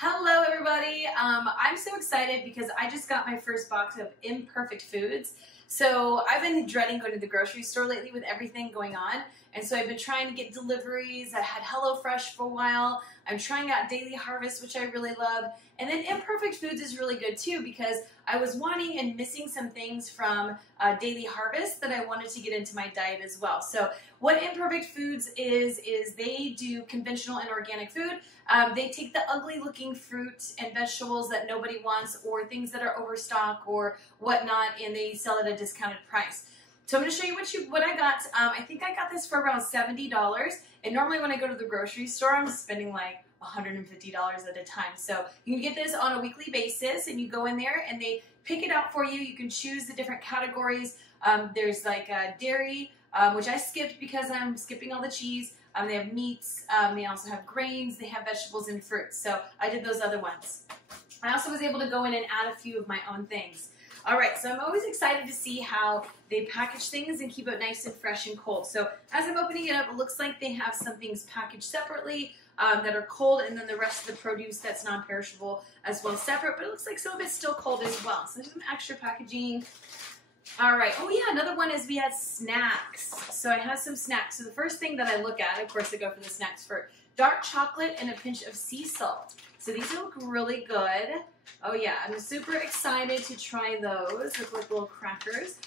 Hello everybody, I'm so excited because I just got my first box of Imperfect foods. So I've been dreading going to the grocery store lately with everything going on, and so I've been trying to get deliveries. I had HelloFresh for a while. I'm trying out Daily Harvest, which I really love, and then Imperfect Foods is really good too because I was wanting and missing some things from Daily Harvest that I wanted to get into my diet as well. So what Imperfect Foods is they do conventional and organic food. They take the ugly looking fruit and vegetables that nobody wants or things that are overstock or whatnot, and they sell at a discounted price. So I'm going to show you what I got. I think I got this for around $70, and normally when I go to the grocery store I'm spending like $150 at a time. So you can get this on a weekly basis, and you go in there and they pick it out for you. You can choose the different categories. There's like dairy, which I skipped because I'm skipping all the cheese. They have meats, they also have grains, they have vegetables and fruits. So I did those other ones. I also was able to go in and add a few of my own things. All right, so I'm always excited to see how they package things and keep it nice and fresh and cold. So as I'm opening it up, it looks like they have some things packaged separately that are cold, and then the rest of the produce that's non-perishable as well separate, but it looks like some of it's still cold as well. So there's some extra packaging. All right. Oh yeah, another one is we had snacks. So I have some snacks. So the first thing that I look at, of course I go for the snacks for dark chocolate and a pinch of sea salt. So these look really good. Oh yeah, I'm super excited to try those. Look like little crackers.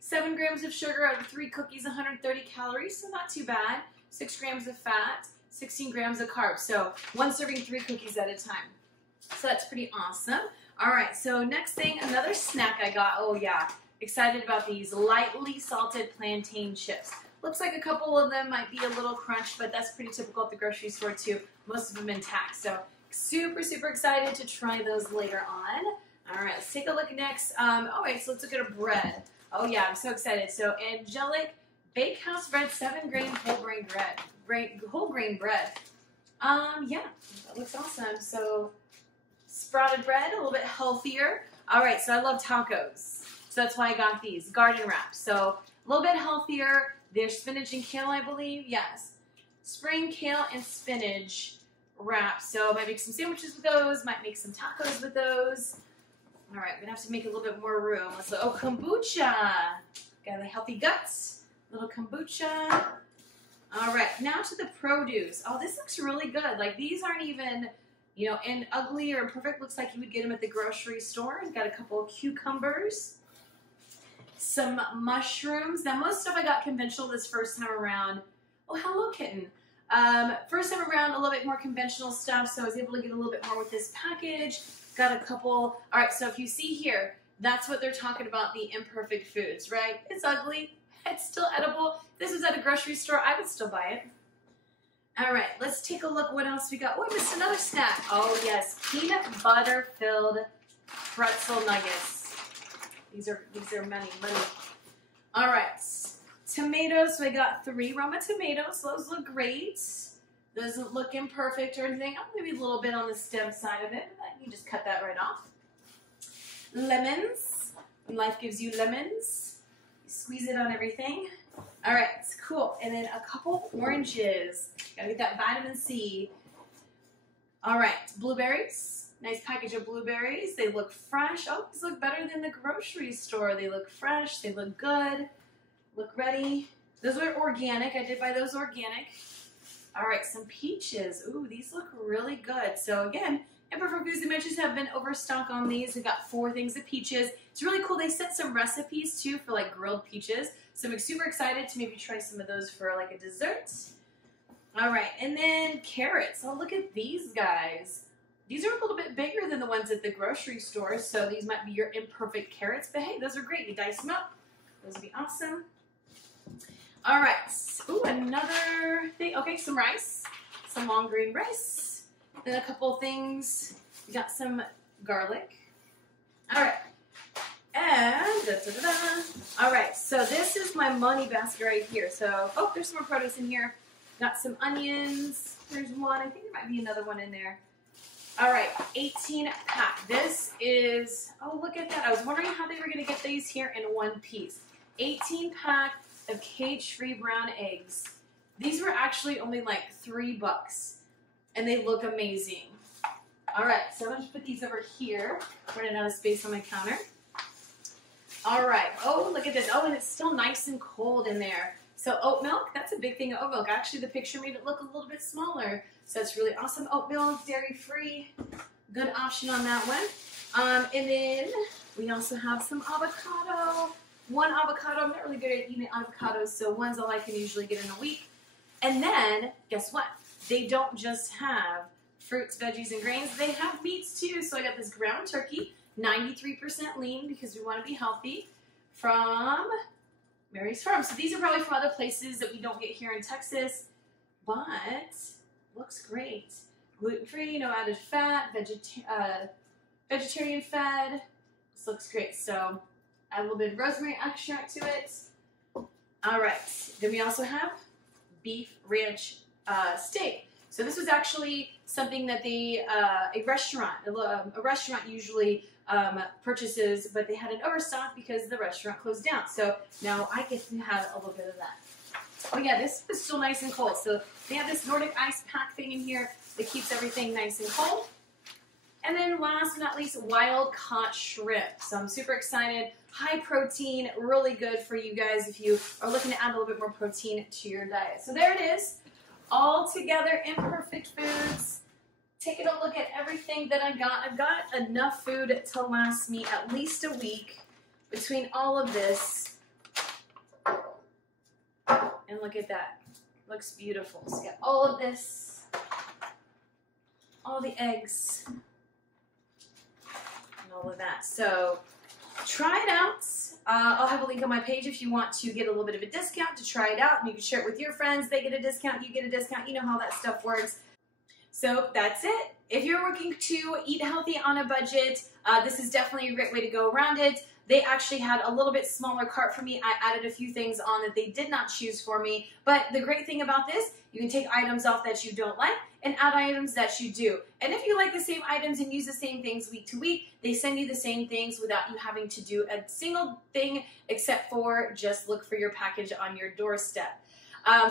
7 grams of sugar out of 3 cookies, 130 calories, so not too bad. 6 grams of fat, 16 grams of carbs. So 1 serving 3 cookies at a time. So that's pretty awesome. All right, so next thing, another snack I got. Oh yeah, excited about these lightly salted plantain chips. Looks like a couple of them might be a little crunched, but that's pretty typical at the grocery store too. Most of them intact. So super, super excited to try those later on. All right, let's take a look next. All right, so let's look at a bread. Oh yeah, I'm so excited. So angelic bakehouse bread, 7-grain whole grain bread. Yeah, that looks awesome. So sprouted bread, a little bit healthier. All right, so I love tacos, so that's why I got these garden wraps. So a little bit healthier. There's spinach and kale, I believe. Yes, spring kale and spinach wraps. So I might make some sandwiches with those. Might make some tacos with those. All right, we're gonna have to make a little bit more room. So kombucha. Got the healthy guts. Little kombucha. All right, now to the produce. Oh, this looks really good. Like these aren't even, you know, and ugly or imperfect. Looks like you would get them at the grocery store. It's got a couple of cucumbers, some mushrooms. Now, most stuff I got conventional this first time around. Oh, hello, kitten. First time around, a little bit more conventional stuff, so I was able to get a little bit more with this package. Got a couple. All right, so if you see here, that's what they're talking about, the imperfect foods, right? It's ugly. It's still edible. If this was at a grocery store, I would still buy it. All right, let's take a look what else we got. Oh, I missed another snack. Oh, yes, peanut butter-filled pretzel nuggets. These are many. All right, tomatoes. So I got 3 Roma tomatoes. Those look great. Doesn't look imperfect or anything. Maybe a little bit on the stem side of it. You can just cut that right off. Lemons. When life gives you lemons, you squeeze it on everything. All right, it's cool. And then a couple oranges. Gotta get that vitamin C. All right, blueberries. Nice package of blueberries. They look fresh. Oh, these look better than the grocery store. They look fresh. They look good. Look ready. Those are organic. I did buy those organic. All right, some peaches. Ooh, these look really good. So again, Imperfect Foods Dimensions have been overstock on these. We've got 4 things of peaches. It's really cool. They sent some recipes too for like grilled peaches. So I'm super excited to maybe try some of those for like a dessert. All right, and then carrots. Oh, look at these guys. These are a little bit bigger than the ones at the grocery store, so these might be your imperfect carrots, but hey, those are great. You dice them up. Those would be awesome. All right, ooh, another thing. Okay, some rice, some long grain rice. Then a couple things. We got some garlic. All right. And all right, so this is my money basket right here. So, oh, there's some more produce in here. Got some onions. There's one. I think there might be another one in there. All right, 18 pack. This is, oh, look at that. I was wondering how they were going to get these here in one piece. 18 pack of cage-free brown eggs. These were actually only like $3, and they look amazing. All right, so I'm going to put these over here. Running out of space on my counter. All right. Oh, look at this. Oh, and it's still nice and cold in there. So oat milk, that's a big thing of oat milk. Actually, the picture made it look a little bit smaller. So it's really awesome. Oat milk, dairy-free. Good option on that one. And then we also have some avocado. One avocado. I'm not really good at eating avocados, so one's all I can usually get in a week. And then, guess what? They don't just have fruits, veggies, and grains. They have meats too. So I got this ground turkey, 93% lean because we want to be healthy, from Mary's Farm. So these are probably from other places that we don't get here in Texas, but looks great. Gluten-free, no added fat, vegetarian fed. This looks great. So add a little bit of rosemary extract to it. All right. Then we also have beef ranch steak. So this was actually something that a restaurant usually purchases, but they had an overstock because the restaurant closed down. So now I get to have a little bit of that. Oh yeah, this is still nice and cold. So they have this Nordic ice pack thing in here that keeps everything nice and cold. And then last but not least, wild caught shrimp. So I'm super excited. High protein, really good for you guys if you are looking to add a little bit more protein to your diet. So there it is. All together, Imperfect Foods. Taking a look at everything that I got. I've got enough food to last me at least a week between all of this. And look at that. Looks beautiful. So got all of this, all the eggs, and all of that. So try it out. I'll have a link on my page if you want to get a little bit of a discount to try it out. And you can share it with your friends. They get a discount, you get a discount. You know how that stuff works. So that's it. If you're looking to eat healthy on a budget, this is definitely a great way to go around it. They actually had a little bit smaller cart for me. I added a few things on that they did not choose for me. But the great thing about this, you can take items off that you don't like and add items that you do. And if you like the same items and use the same things week to week, they send you the same things without you having to do a single thing except for just look for your package on your doorstep.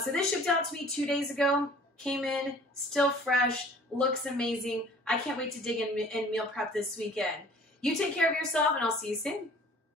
So this shipped out to me 2 days ago. Came in, still fresh, looks amazing. I can't wait to dig in and meal prep this weekend. You take care of yourself, and I'll see you soon.